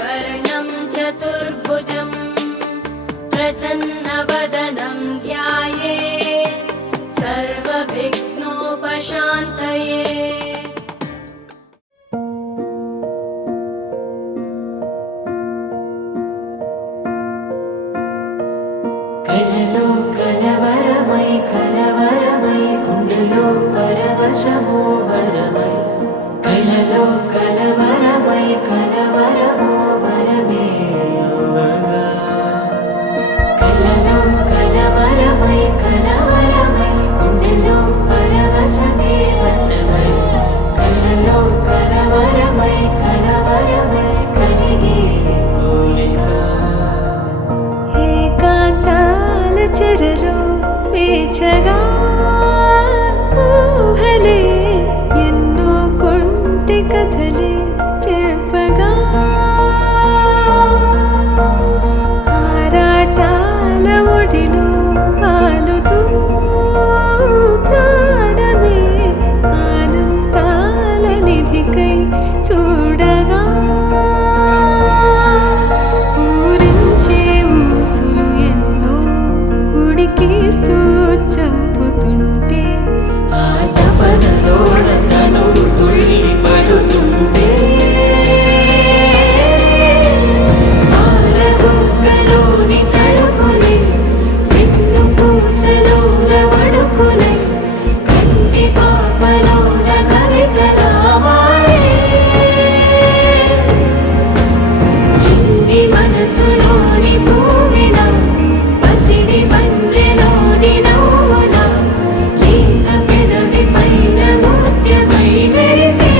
शुक्लाम्बरधरं चतुर्भुजं प्रसन्नवदनं ध्यायेत् सर्वविघ्नोपशान्तये। కలలో కలవరమై కలవరమై గుండెలో పరవశమో వరమై కలలో కలవరమై కలవరమో వరమే యోగగా కలలో కలవరమై కలవరమై గుండెలో పరవశమే వశమై కలలో కలవరమై కలవరమై కలిగే కోరిక చెరలో స్వేచ్ఛగా ఊహలే ఎన్నో కొంటి కథలే చెప్పగా ఆరాటాల ఒడిలో వాలుతూ ప్రాణమే ఆనందాల నిధికై చూడగా ఉడికిస్తూ చంపుతుంటే ఆ తపనలో తనుడు తుళ్ళి పడుతుంటే ఆరబొక్కలోని తడుకులే వెన్ను పూసలోన వడుకులే కంటి పాపలోన కవితలా మారే చిన్ని మనసులోని పూవిలా పసిడి బండ్రెలోని నవ్వులా లేత పెదవి పైన ముత్యమై మెరిసే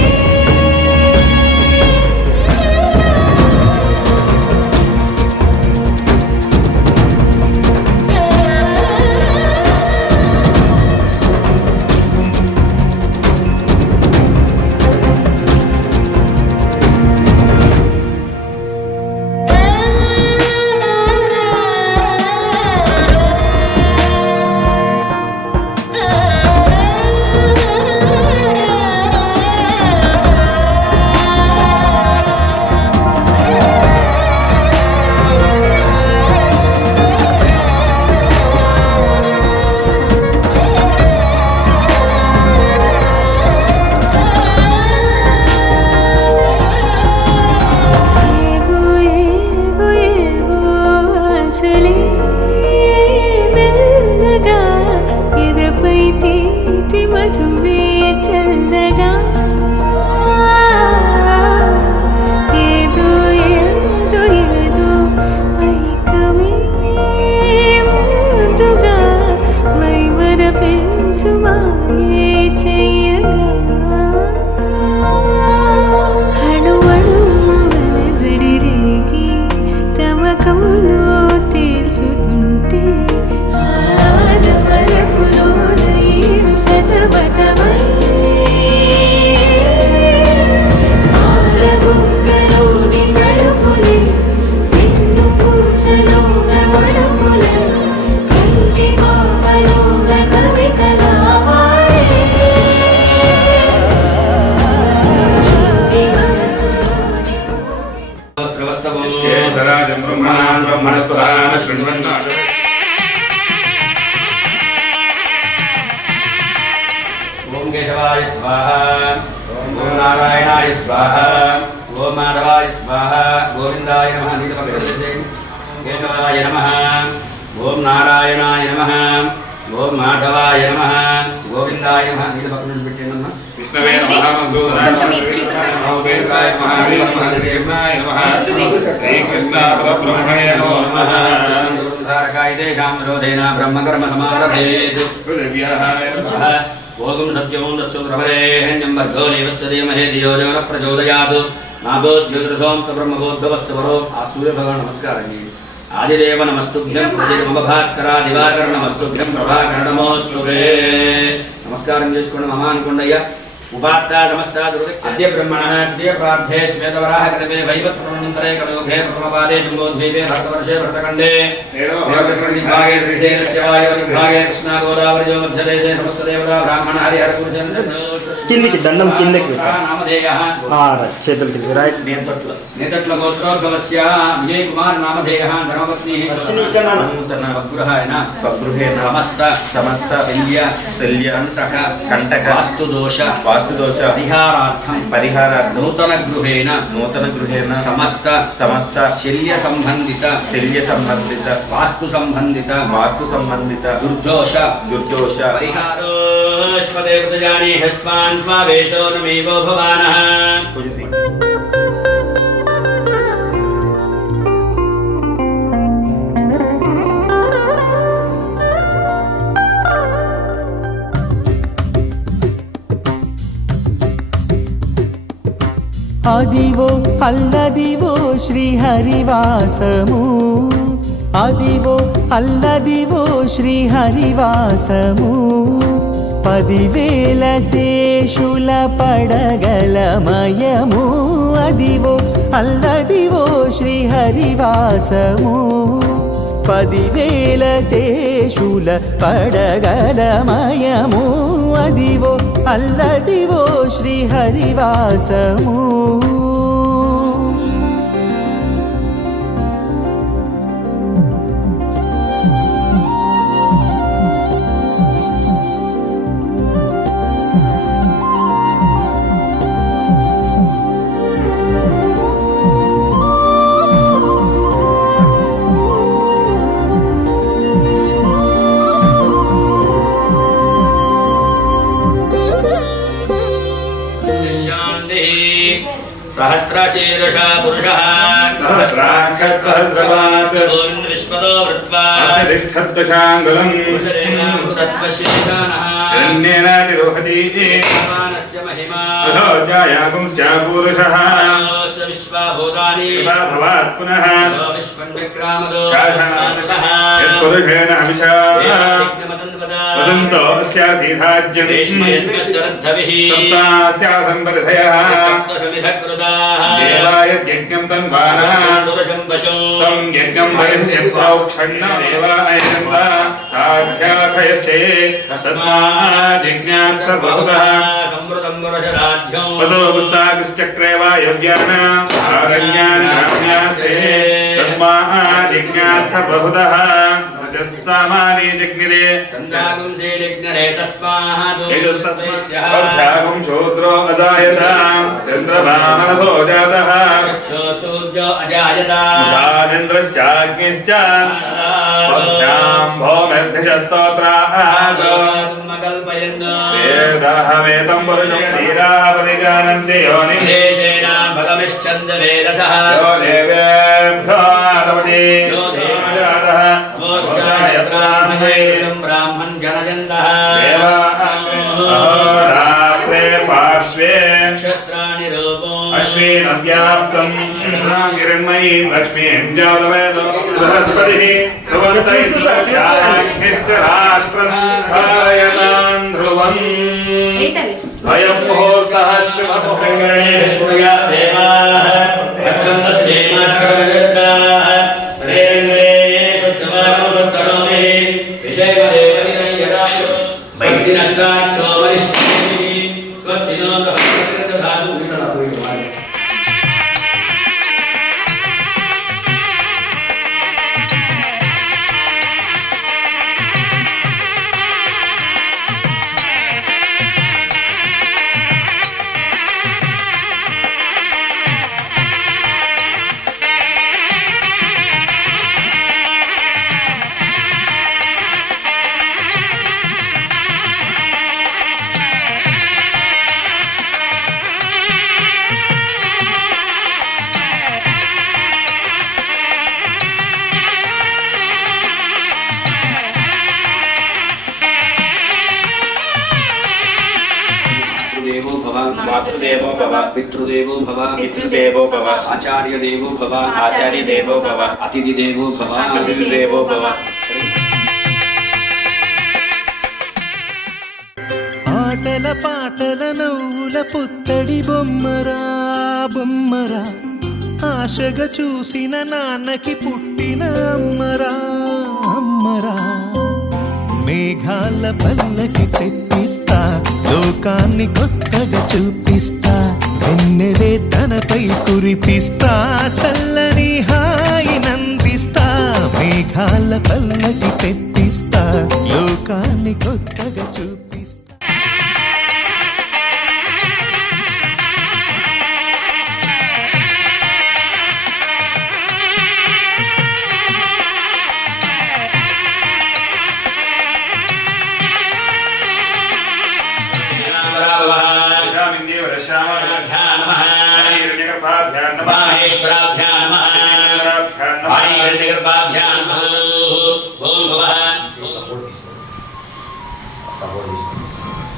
మెల్లగా ఎదపై తీపి మధువే చల్లగా ఏదో ఏదో ఏదో పైకమే ముందుగా మైమర పెంచుమాయే చెయ్యగా అణువణువున జడిరేగి తమకంలో తేల్చుతుంటే ఆదమరపులోన ఏడు శతబతమై ఆరబొక్కలోని తడుకులే వెన్ను పూసలోన వడుకులే కంటి పాపలోన కవితలా మారే చిన్ని మనసులోని ఓం కేశవాయ స్వాహా ఓం నారాయణాయ స్వాహా ఓం మాధవాయ స్వాహా గోవిందాయ నమః నీలపక్షే కేశవాయ నమః ఓం నారాయణాయ నమః ఓం మాధవాయ నమః గోవిందాయ నమః నీలపక్షే పెట్టినమ్మ విష్ణవే నమః మధుసూదనాయ మహావీర మహాదేవాయ నమః శ్రీకృష్ణ పరబ్రహ్మణే నమః సారకాయ దేశాం విరోధేన బ్రహ్మకర్మ సమారభేత్ పృథివ్యాయ నమః ఓం సత్యం దక్షుద్రవరేహ్యం భర్గో దేవస్య ధీమహి ధియో యో నః ప్రచోదయాత్ నాభో జ్యోతిర్సోం బ్రహ్మగోద్భవస్తవరో ఆ సూర్య భగవాన్ నమస్కారం ఆదిదేవ నమస్తుభ్యం మమ భాస్కర దివాకర నమస్తుభ్యం ప్రభాకర నమోస్తుతే నమస్కారం చేసుకోండి మమ అనుకోండి అయ్యా उपात्ता समस्ता अद्य ब्रह्मणः द्वितीय प्रार्थे श्वेतवराह कृते वैवस्वतंत्रे कलोघे प्रथमपादे जम्बोद्वीपे भरतवर्षे भरतखण्डे विभागे ऋषेरस्य वायुर्विभागे कृष्णा गोदावरी मध्यदेशे समस्तदेवता ब्राह्मण हरिहरपुरुषन् కిందికి దండం కిందకి పెట్టాలి. నామధేయః రైట్, చేతులు కింద రైట్. నేతట్ల గోత్రోద్భవస్య విజయ్ కుమార్ నామధేయః ధర్మపత్నిః స్వగృహేణ సమస్త శల్య కంటక వాస్తుదోష పరిహారార్థం నూతన గృహేణ సమస్త శల్య సంబంధిత వాస్తు సంబంధిత దుర్దోష పరిహారోష్పదే కృతజాని హస్మాన్ స్వావేశో నమేవో భవానః. అదివో అల్లదివో శ్రీహరివాసము, అదివో అల్లదివో శ్రీహరివాసము, 10,000 శేషుల పడగలమయము, అదివో అల్లదివో శ్రీహరివాసము, 10,000 శేషుల పడగలమయము, అదివో అల్లదివో శ్రీహరివాసము. సహస్రశీర్ష పురుషః సహస్రాక్షసహస్రవాత్ విశ్వతో వృత్వా అతిష్ఠద్దశాంగులం పురుషరేణాహృతత్వశీర్షానః రణ్యేనాతిరోహతి భగవానస్య మహిమా అధోజ్ఞాయాగుం చాపూరుషః విశ్వాభూతాని భవాత్ పునః విశ్వం విక్రామదో యత్పురుషేణ అవిషా వసంతో అస్యాసీధాజ్యం తప్తాస్యాసంపరిధయః దేవాయ యజ్ఞం తన్వానః తం యజ్ఞం పరిష్యత్ప్రోక్షణ దేవాయనంత సాధ్యాశయస్తే తస్మాజ్ఞాత్ సర్వభూతః వసో పుస్తాకుశ్చక్రే వాయవ్యాన ఆరణ్యాన్నాస్తే తస్మాజ్ఞాత్ సర్వభూతః సామానే జగ్నిరే తస్మాత్యాగం శూద్రో అజాయత చంద్రమామనసో జాతః ముఖానింద్రశ్చాగ్నిశ్చ భౌమిర్భిషస్తోత్రాత్ వేదహవేతం పురుషం ధీరాः పరిజానంతి యోనిం యో దేవేభ్యో ఆదవతి జాతః బ్రాహ్మణ్ జనజంతః రాత్రే పార్శ్వే నక్షత్రాణి రూపో అశ్వేనవ్యాప్తం హిరణ్మయీం లక్ష్మీం జాతవేదో బృహస్పతిః ధ్రువంతైరాత్రధారయతాన్ ధ్రువం అయం ముహూర్తః శుభముహూర్తః మాతృదేవో భవ పితృదేవో భవ ఆచార్యదేవో భవ అతిథిదేవో భవ ఆటల పాటల నవ్వుల పుత్తడి బొమ్మరా బొమ్మరా, ఆశగా చూసిన నాన్నకి పుట్టిన అమ్మరా అమ్మరా, మేఘాల పల్లకి తెప్పి చేస్తా లోకాన్ని కొత్తగా చూపిస్తా వెన్నెలే తనపై కురిపిస్తా చల్లని హాయినందిస్తా మేఘాల పల్లకి తెప్పిస్తా లోకాన్ని కొత్తగా చూపిస్తా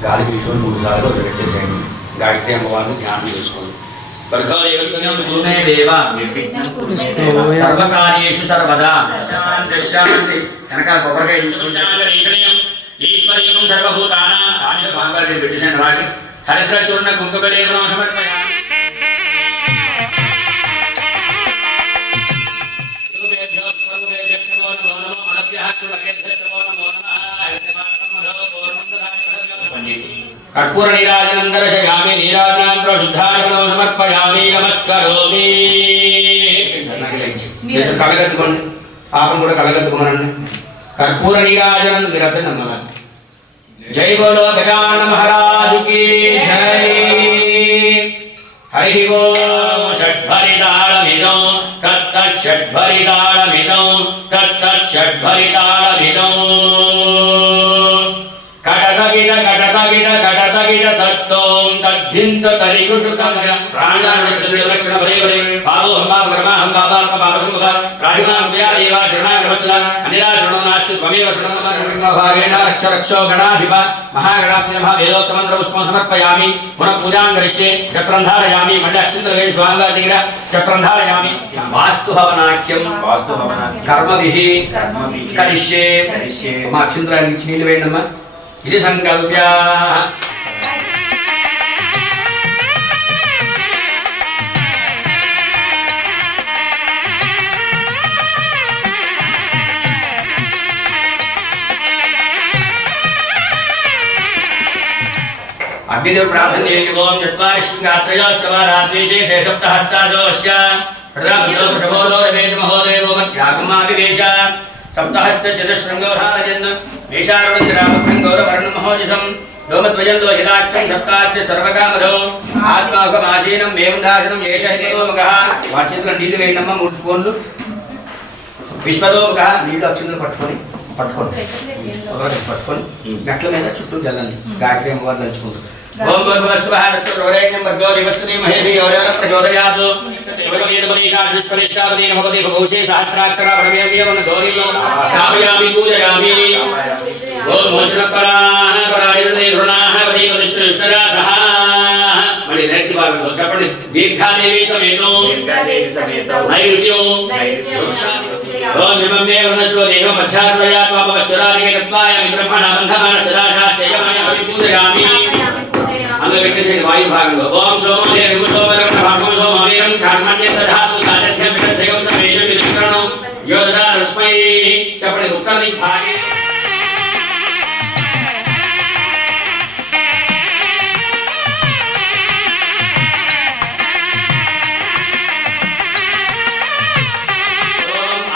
గాలి పీల్చుకొని 3 సార్లు వదిలిపెట్టేసేయండి. గాయత్రి అమ్మవారిని ధ్యానం చేసుకోండి. సర్వకార్యేషు సర్వదా శాంతి వెనకాల కొబ్బరికాయ ఈశ్వర్యం సర్వభూతానాం అని స్వామివారి దగ్గర పెట్టేసాను. రాగి హరిద్ర చూర్ణ కుంకుమలేపనం సమర్పయామి. कर्पूर नीराजनं दर्शयामि नीराजनांतर शुद्धार्पणं समर्पयामि नमस्करोमि. మీరు కలగత్తుకోండి, పాపం కూడా కలగత్తుకోనండి. కర్పూర నీరాజనం విరత నమ్మద. జై బోలో గజానన మహారాజు కీ జై. హరి ఓం షడ్భరితాళమిదం తత్తత్ షడ్భరితాళమిదం తత్తత్ షడ్భరితాళమిదం. కటతగిట కటతగిట కటతగిట తత్తోం తద్ధింత తరికుటు తమజ ప్రాణానుష్య లక్షణ వరే వరే పావోహం పాప కర్మహం పాపాత్మ పాపసంభవ రాహిమాం వ్యాయేవ శరణాగత వత్సల అనిరా శరణో నాస్తి త్వమేవ శరణో భాగేన రక్ష రక్షో గణాధిప మహాగణాధిపతి నమః. వేదోత్తమంత్ర పుష్పం సమర్పయామి. పునః పూజాం కరిష్యే చక్రం ధారయామి. మళ్ళీ అక్షంతలు వేసి స్వామివారి దగ్గర చక్రం ధారయామి. వాస్తు హవనాఖ్యం కర్మభిః కరిష్యే. మా అక్షంతరాన్ని ఇచ్చి నీళ్ళు వేయండమ్మా. ఇది సంకల్ప్య. అగ్నిదేవుడు ప్రార్థన చేయండి. ఓం చత్వారిశృంగాత్రయోత్సవారాద్వేషే సప్తహస్తాజోస్య ప్రథమో వృషభోదో రమేష్ మహోదయో మధ్యాగమావివేశ సప్తహస్త చతుశృంగోధారయన్ వేషారవంతిరామభృంగౌరవర్ణ మహోజసం దోమద్వయం దోహితాక్షం సప్తాక్ష సర్వకామధో ఆత్మాహమాసీనం వేమదాసనం ఏష హితోముఖః. వాచేతుల నీళ్లు వేయండమ్మా 3 స్పూన్లు. విశ్వదోముఖః నీళ్లు అక్షంతలు పట్టుకొని గట్ల మీద చుట్టూ జల్లండి. గాయత్రి అమ్మవారు దంచుకుంటారు. ఓం భూర్భువస్సువః తత్సవితుర్వరేణ్యం భర్గో దేవస్య మహేధి యోరేణ ప్రచోదయాత్. శివకేతపదీశాదిష్పరిష్టాపదీ నమపది భూషే సహస్రాక్షర ప్రణవ్యవన గౌరీలో స్థాపయామి పూజయామి. ఓం వచనపరాః పరాయణే ధృణాః పదీపదిష్ఠరాసః. మళ్ళీ నైతి భాగంలో చెప్పండి. దీర్ఘాదేవి సమేతం నైరుత్యం ఓం నమమే వనస్లో దేహ మధ్యార్వయాత్మా పవశ్వరాదికే తత్వాయామి బ్రహ్మణ బంధమాన సదాశాస్త్రేయమయ హరి పూజయామి. అందులో పెట్టేసేది వాయు భాగంలో. ఓం సోమో దేవం సోమరం భాసం సోమవీరం కర్మణ్యం దధాతు సాధ్యం విదధ్యం సమేయం విదుష్కరణం యోదనా రస్మై. చెప్పండి. ఉత్తర దిగ్భాగే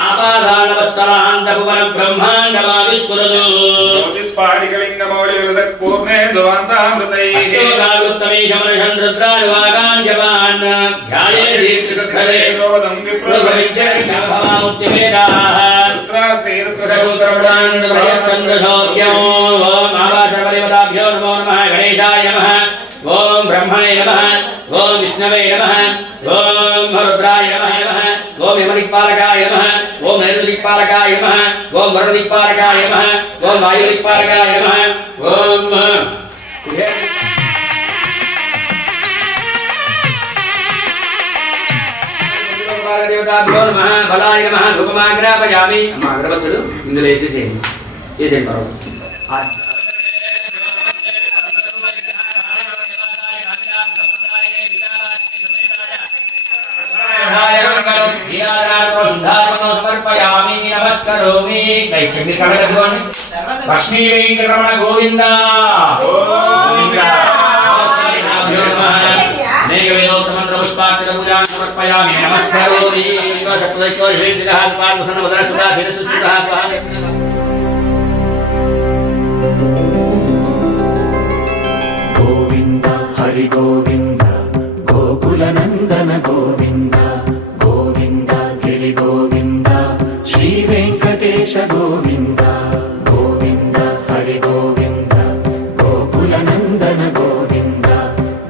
ఆపాదానవస్థలాంతభువన బ్రహ్మాండమావిస్ఫురదు. జ్యోతిస్ఫాటికలింగమౌళివృతపూర్ణే ధ్రువాంతామృతైః అష్టోగాగుత్తమీశమనశన్ రుద్రానువాగాన్యవాన్ ధ్యాయే దీప్తిసత్కరే యోవదం విప్రభవించే శాభవాముక్తివేదాః. ఛందసౌఖ్యం. ఓం ఆవాసపరివదాభ్యో నమో నమః. గణేశాయ నమః. ఓం బ్రహ్మణే నమః. ఓం విష్ణవే నమః. ఓం రుద్రాయ నమః. ఓం యమదిక్పాలకాయ నమః. ఓం నైరుదిక్పాలకాయ నమః. ఓం వరుణదిక్పాలకాయ నమః. ఓం వాయుదిక్పాలకాయ నమః. ఓం దేవతాభ్యో నమః. బలాయ నమః. ధూపమాగ్రాపయామి. అమ్మ అగరబత్తులు ఇందులో వేసేసేయండి. వేసేయండి పర్వాలేదు. సమర్పయామి. నమస్కరోమి. దయచేసి కళ్ళ కట్టుకోండి. లక్ష్మీ వెంకటరమణ గోవింద గోవింద అనేక వేదోత్తమంత్ర పుష్పాక్షర పూజాం సమర్పయామి నమస్కారోమి సప్తదైకో విశేషితః పార్వసన వదన సుధా శిరసుద్ధః స్వాహ. గోవింద హరి గోవింద గోకుల నందన గోవింద గోవింద గిరి గోవింద శ్రీ వెంకటేశ గోవింద గోవింద హరి గోవింద గోకుల నందన గోవింద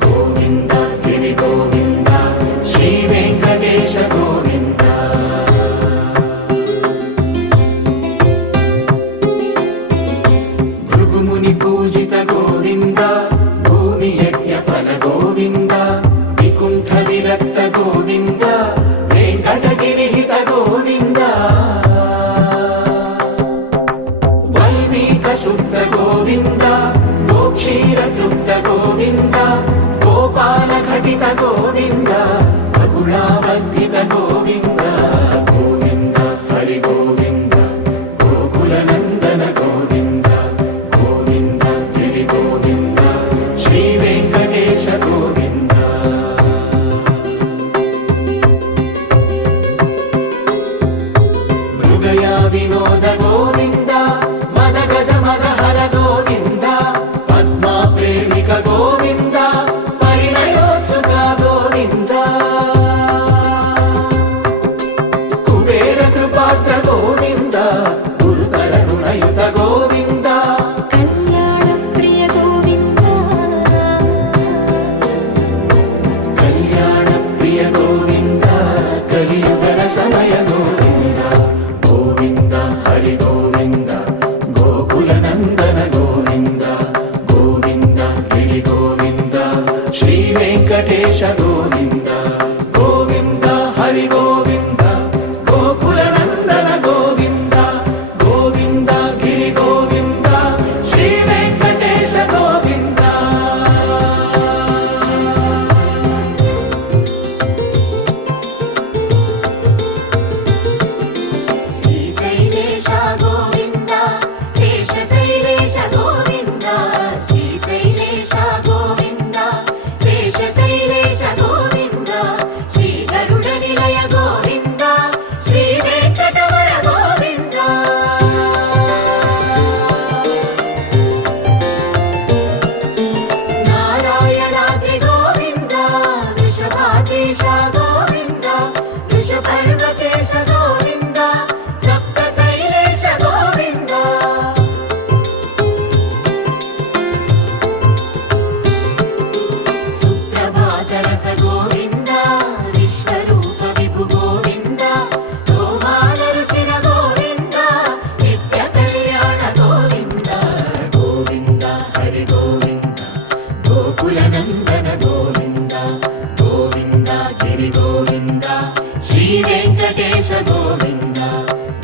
గోవింద గిరి గోవింద శ్రీ వెంకటేశ గోవింద. భృగుముని పూజిత గోవింద భూమి యజ్ఞ ఫల గోవింద వికుంఠ విరక్త గోవింద వెంకటగిరిహిత గోవింద వల్మీక శుద్ధ గోవింద గోక్షీర తృప్త గోవింద గోపాల ఘటిత గోవింద బహుళావర్ధిత గోవింద గోవింద హరి గోవింద గోకుల నందన గోవింద గోవింద గిరి గోవింద శ్రీ వెంకటేశ గోవింద. మృగయా వినోద గోవింద మద గజ మద హర గోవింద పద్మా ప్రేమిక గోవింద పరిణయోత్సుక గోవింద కుబేర కృపాత్ర గోవింద గురుతర రుణయుత గోవింద కళ్యాణ ప్రియ గోవింద కళ్యాణ ప్రియ గోవింద కలియుగర సమయ గోవింద గోవింద హరి గోవింద గోకుల నందన గోవింద గోవింద గిరి గోవింద శ్రీ వెంకటేశ గోవింద గోవింద హరి గోవింద గోకుల నందన గోవింద గోవింద గిరి గోవింద శ్రీ వెంకటేశ గోవింద. శ్రీశైలేశ గోవింద శేషశైలేశ గోవింద శ్రీశైలేశ గోవింద శేషశైలేశ గోవింద శ్రీ గరుడ నిలయ గోవింద శ్రీ వెంకటవర గోవింద నారాయణాద్రి గోవింద వృషభాద్రీశ గోవింద వృషపర్వతేశ గోవింద సప్తశైలేశ గోవింద సుప్రభాతరస గోవింద విశ్వరూప విభు గోవింద గోమాల రుచిర గోవింద నిత్య కళ్యాణ గోవింద గోవింద హరి గోవింద గోకుల నందన గోవింద గోవింద గిరి గోవింద శ్రీ వెంకటేశ గోవింద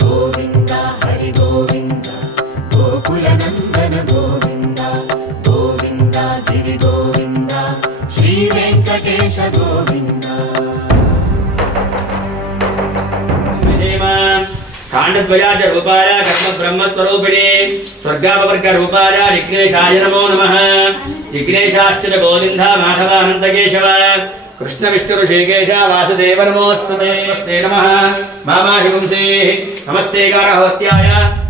గోవింద హరి గోవింద గోకుల నందన గోవింద గోవింద గిరి గోవింద శ్రీ వెంకటేశ గోవింద. కాండద్వయాచ రూపాయ కృష్ణ బ్రహ్మస్వరూపిణి స్వర్గాపవర్గ రూపాయ విఘ్నేశాయ నమో నమః. విఘ్నేశాశ్చ గోవింద మాధవానంద కేశవ కృష్ణ విష్ణు ఋషికేశ వాసుదేవ నమోస్తుతే. నమస్తే నమః మామాహి పుంసే నమస్తే గారహవత్యాయ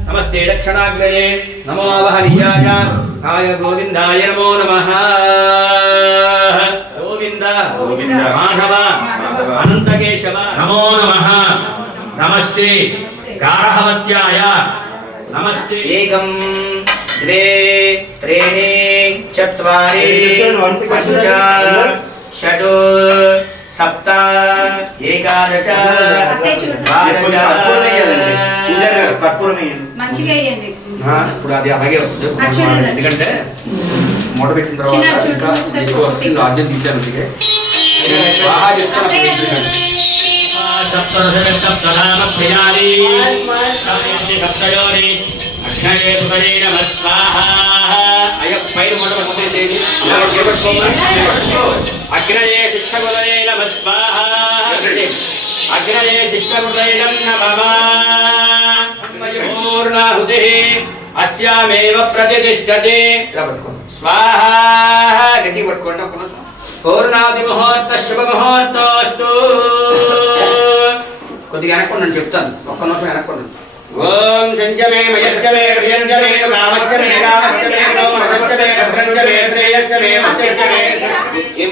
నమస్తే దక్షిణాగ్రయే నమో వహనీయాయ కాయ గోవిందాయ నమో నమః. గోవింద గోవింద మాధవ అనంత కేశవ నమో నమః. నమస్తే గారహవత్యాయ నమస్తే. ఏకం ద్వే త్రీణి చత్వారి పంచ షట్ సప్త ఏకాదశ ద్వాదశ. మంచిగా వేయండి. ఇప్పుడు అది అలాగే వస్తుంది అక్షరాలు. ఎందుకంటే మూట పెట్టిన తర్వాత చిన్న అక్షరాలు ఇంకా ఒకసారి ఎక్కువ వస్తుంది. రాజ్యం తీశాను అందుకే స్వాహా చెప్తాను అప్పుడు తీసుకురండి. సప్తధామ ప్రియాలి సప్తయోని అగ్నయే తుకరే నమః స్వాహా. అయ్య పైన మూట పట్టుకునేసేయండి. ఇలా చేపట్టుకోమా. అగ్నయే శిష్టగులరే నమః స్వాహా. అగ్నయే శిష్టగులరే నమః. పూర్ణాహుతి అస్యామేవ ప్రతిష్టతి. ఇలా పట్టుకోండి. స్వాహ గట్టి పట్టుకోండి. పూర్ణావతి ముహూర్త శుభ ముహూర్తోస్తు. కొద్దిగా వెనక్కుండి చెప్తాను. ఒక్క నిమిషం వెనక్కుండి. ఓం సంచమే మయశ్చమే ప్రియంచమే కామశ్చమే రామశ్చమే సోమరశ్చమే భద్రంచమే శ్రేయశ్చమే మత్స్యశ్చమే బుద్ధిం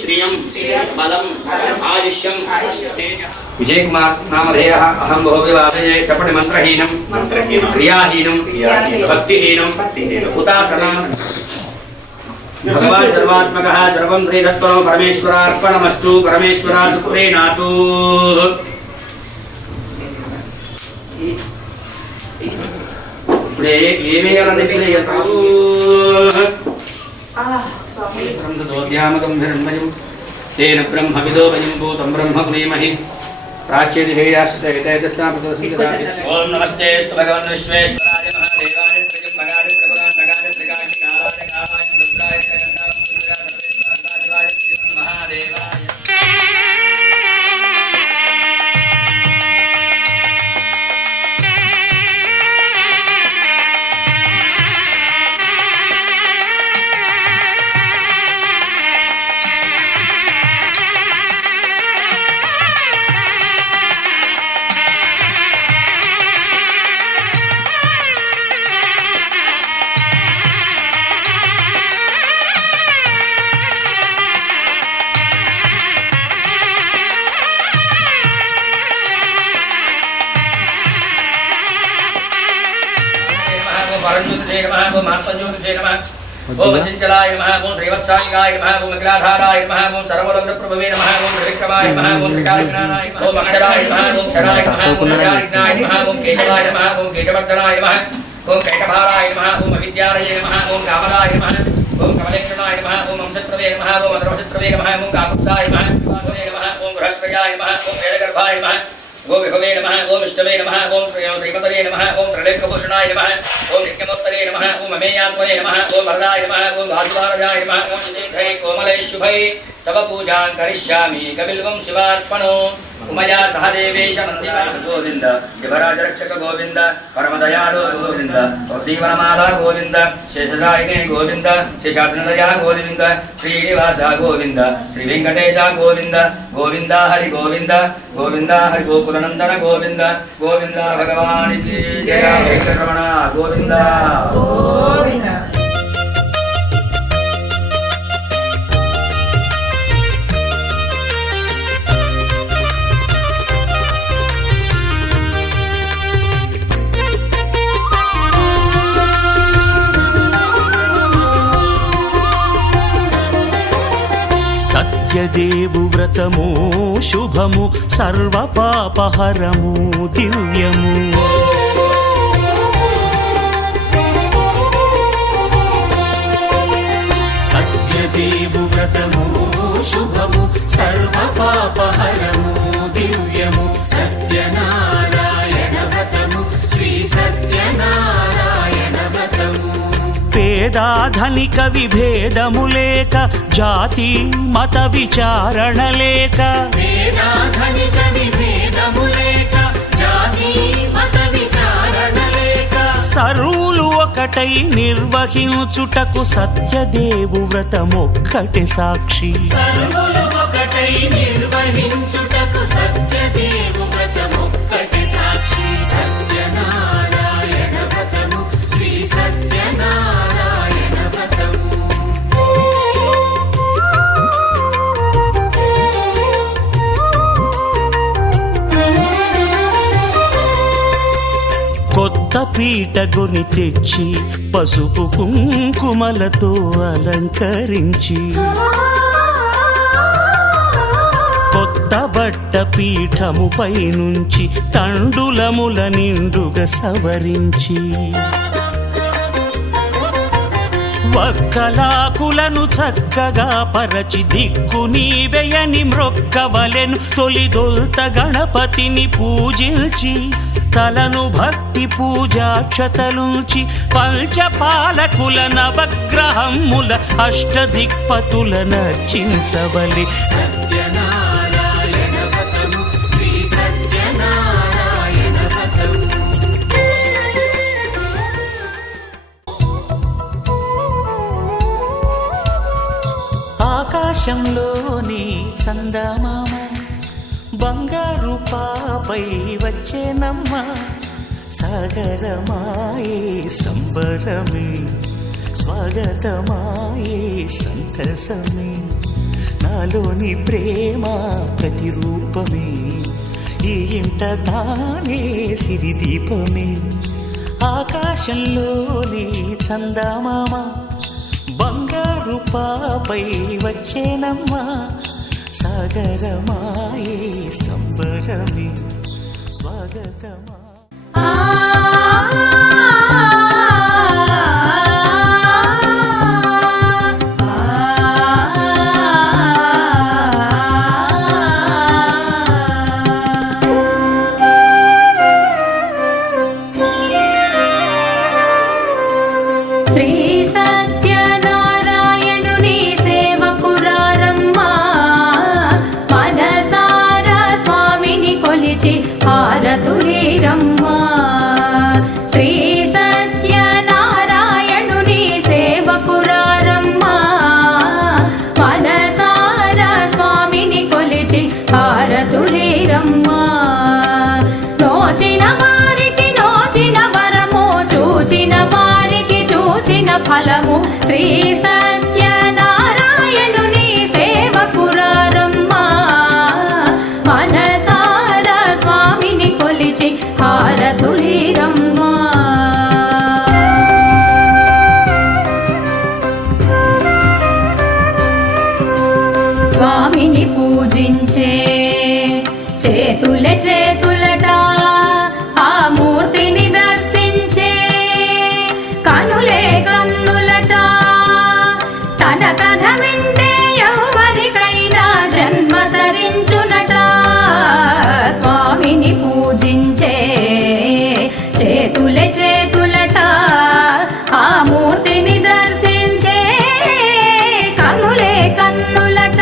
శ్రియం బలం ఆయుష్యం తేజ. విజయ్ కుమార్ నామధేయ. అహం బహువివాదయే చపటి మంత్రహీనం క్రియాహీనం భక్తిహీనం ఉదాసనం. భగవాన్ సర్వాత్మకః సర్వం శ్రీదత్వరో పరమేశ్వరార్పణమస్తు. పరమేశ్వరా సుప్రీనాతు. ఇప్పుడే ఏమేయాలని తేన బ్రహ్మ విదో వయం భూతం బ్రహ్మ ప్రేమహి ఓం నమస్తేస్తు భగవన్ విశ్వేశ్వరాయ మహాదేవాయ త్రిజంబగాయ త్రిపురాంతకాయ త్రికాగ్నికాలాయ కామాయ రుద్రాయ జగన్నాథ సర్వేశ్వరాయ శ్రీమన్ మహాదేవాయ. ఓం ఆత్మజ్యోతిషే నమః. ఓం అచించలాయ నమః. ఓం శ్రీవత్సాంగాయ నమః. ఓం అగ్రాధారాయ నమః. ఓం సర్వలోకప్రభవే నమః. ఓం త్రివిక్రమాయ నమః. ఓం త్రికాలజ్ఞానాయ నమః. ఓం అక్షరాయ నమః. ఓం క్షరాయ నమః. ఓం అజారిజ్ఞాయ నమః. ఓం కేశవాయ నమః. ఓం కేశవర్ధనాయ నమః. ఓం కైటభారాయ నమః. ఓం అవిద్యాలయే నమః. ఓం కామదాయ నమః. ఓం కమలేక్షణాయ నమః. ఓం అంశత్రవే నమః. ఓం అద్రవశత్రవే నమః. ఓం కాకుత్సాయ నమః. ఓం బృహస్పయాయ నమః. ఓం వేదగర్భాయ నమః. ఓం విభవే నమః. ఓం విష్ణవే నమః. ఓం శ్రీమతరే నమః. ఓం త్రిలేఖభూషణాయ నమః. ఓం నిత్యమోత్తరే నమః. ఓం అమేయాత్మనే నమః. ఓం వరదాయ నమః. ఓం గాదివారజాయ నమః. ఓం శీఘ్రై కోమలై శుభై తవ పూజాం కరిష్యామి. కవిల్వం శివార్పణో. ఉమయా సహదేవేశ మందివాస గోవింద. శివరాజ రక్షక గోవింద. పరమదయాళు గోవింద. తులసీవనమాలా గోవింద. శేషసాయినే గోవింద. శేషాగ్నదయా గోవింద. శ్రీనివాస గోవింద. శ్రీ వెంకటేశ గోవింద. గోవింద హరి గోవింద. గోవింద హరి గోకులనందన గోవింద. గోవింద భగవానికి జయ. వెంకటరమణ గోవింద. సత్యదేవు వ్రతము శుభము సర్వపాపహరము దివ్యము. సత్యదేవు వ్రతము శుభము సర్వపాపహరము దివ్యము. సత్యనారాయణ వ్రతము శ్రీ సత్యనారాయణ వ్రతము. పేదాధనిక విభేదము లేక జాతి మత విచారణ లేక. వేదాధనిక విభేదము లేక జాతి మత విచారణ లేక. సర్వులు ఒకటై నిర్వహించుటకు సత్యదేవు వ్రతమొక్కటి సాక్షి. సర్వులు ఒకటై నిర్వహించుటకు సత్యదేవు వ్రతమొక్కటి సాక్షి. సత్యనారాయణ వ్రతము శ్రీ సత్యనారాయణ వ్రతము. కొత్త పీట గొని తెచ్చి పసుపు కుంకుమలతో అలంకరించి. కొత్త బట్ట పీఠముపై నుంచి తండులముల నిండుగా సవరించి. వక్కలాకులను చక్కగా పరచి దిక్కు నీవెయని మ్రొక్కవలెను. తొలిదొల్త గణపతిని పూజించి తలను భక్తి పూజాక్షతలుంచి. పంచపాలకుల నవగ్రహముల అష్టదిక్పతుల నర్చించవలి. సత్యనారాయణ వ్రతము శ్రీ సత్యనారాయణ వ్రతము. రూపాపై వచ్చేనమ్మ సాగరమాయే సంబరమే స్వాగతమాయే సంతసమే నాలోని ప్రేమ ప్రతిరూపమే ఈ ఇంట తానే సిరిదీపమే ఆకాశంలోని చందమామ బంగారు పాపై వచ్చేనమ్మా సాగరమాయే సంబరమే స్వాగతమా శ్రీ సత్యనారాయణుని సేవకురారమ్మా మనసారా స్వామిని కొలిచి హారతులేరమ్మా శ్రీ సత్యనారాయణుని సేవకురారమ్మా మనసారా స్వామిని కొలిచి హారతులేరమ్మా నోచిన వారికి నోచిన వరము చూచిన వారికి చూచిన ఫలము శ్రీ సత్యనారాయణుని సేవకురారమ్మా మనసారా స్వామిని కొలిచి హారతులేరమ్మా స్వామిని పూజించే చేతుల చేతులట ఆ మూర్తిని దర్శించే కనులే కన్నులట తన కథ వింటే ఎవరికైనా జన్మ ధరించునట స్వామిని పూజించే చేతుల చేతులట ఆ మూర్తిని దర్శించే కనులే కన్నులట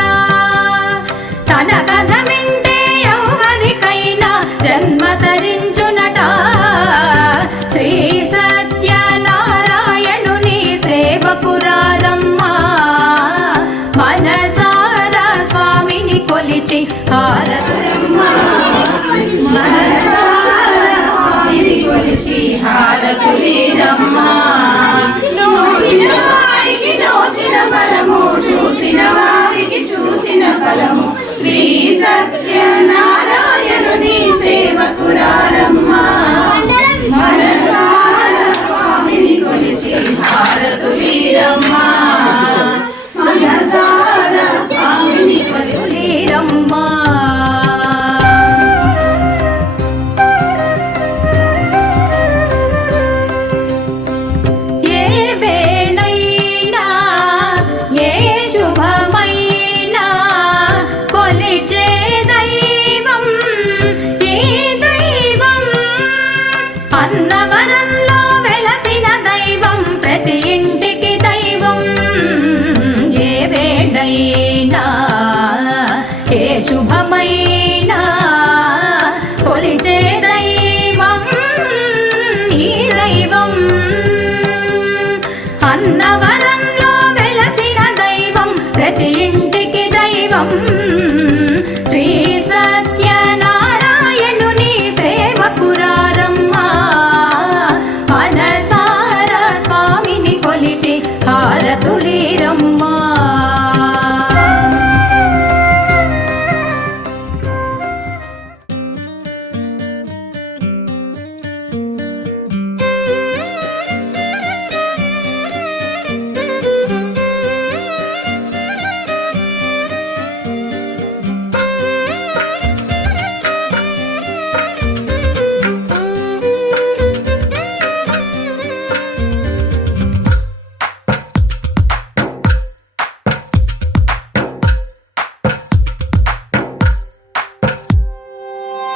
తన కథ వింటే ఎవరికైనా జన్మ ధరించునట శ్రీ సత్యనారాయణుని సేవకురారమ్మా మనసారా స్వామిని కొలిచి హారతులమ్మా మనసారా స్వామిని కొలిచి హారతులేరమ్మా నోచిన వారికి నోచిన ఫలము చూసిన వారికి చూసిన ఫలము శ్రీ సత్యనారాయణుని సేవకురారమ్మా మనసారా స్వామిని కొలిచి హారతులేరమ్మా మనసారా స్వామిని కొలిచిరమ్మా ఏ వేళైనా ఏ శుభమైనా కొలిచే దైవం ఈ దైవం అన్నవరంలో వెలసిన దైవం ప్రతి ఇంటికి దైవం ఏ వేళైనా ఏ శుభమైనా కొలిచే దైవం ఈ దైవం అన్నవరంలో వెలసిన దైవం ప్రతి ఇంటికి దైవం శ్రీ సత్యనారాయణుని సేవకురారమ్మా మనసారా స్వామిని కొలిచి హారతులేరమ్మా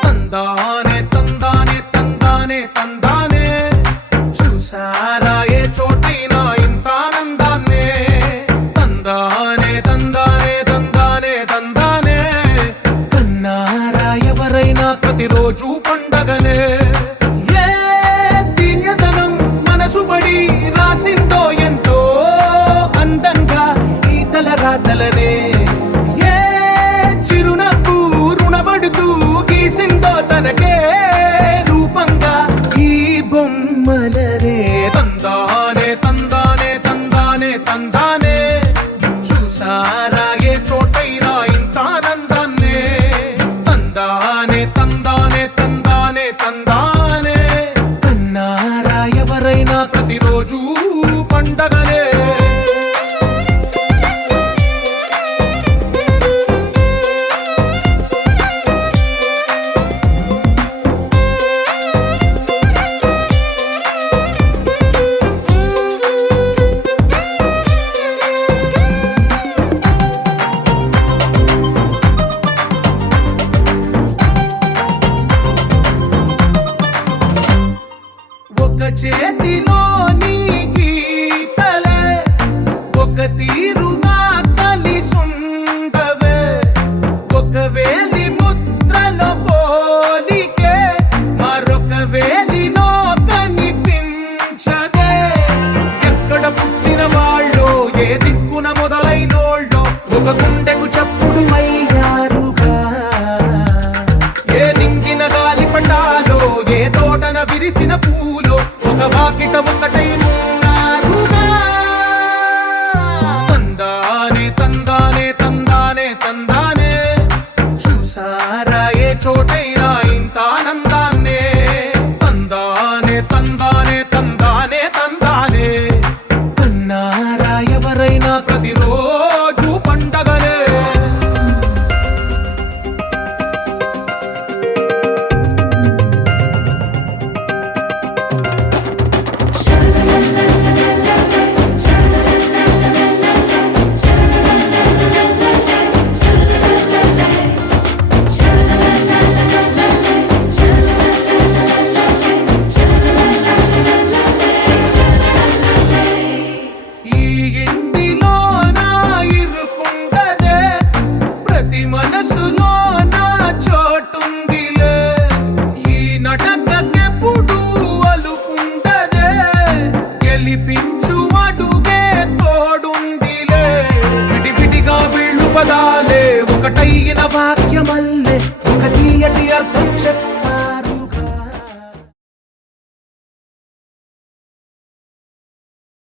తందానే తందానే తందానే తందానే చూసారా ఏ చోటైనా ఇంత ఆనందాన్నే తందానే తందానే తందానే తందానే కన్నారా ఎవరైనా ప్రతిరోజు పండగనే ఏ తీయదనం మనసు పడి రాసిందో ఎంతో అందంగా ఈ తల రాతలనే ఏ చిరునవ్వు రుణపడుతూ గీసిందో తందానే తందానే తందానే కన్నారా ఎవరైనా ప్రతిరోజు పండగనే ఒక చేతిలో నీ గీతలే ఒక తీరుగా కలిసుండవే ఒక వేలి ముద్రలో పోలికే మరొక వేలిలో కనిపించదే ఎక్కడ పుట్టిన వాళ్ళో ఏ దిక్కున మొదలైనోళ్ళో ఒక గుండెకు చప్పుడు అయ్యారుగా ఏ నింగిన గాలి పటాలో ఏ తోటన విరిసిన పూలో ఒక వాకిట ఒకటై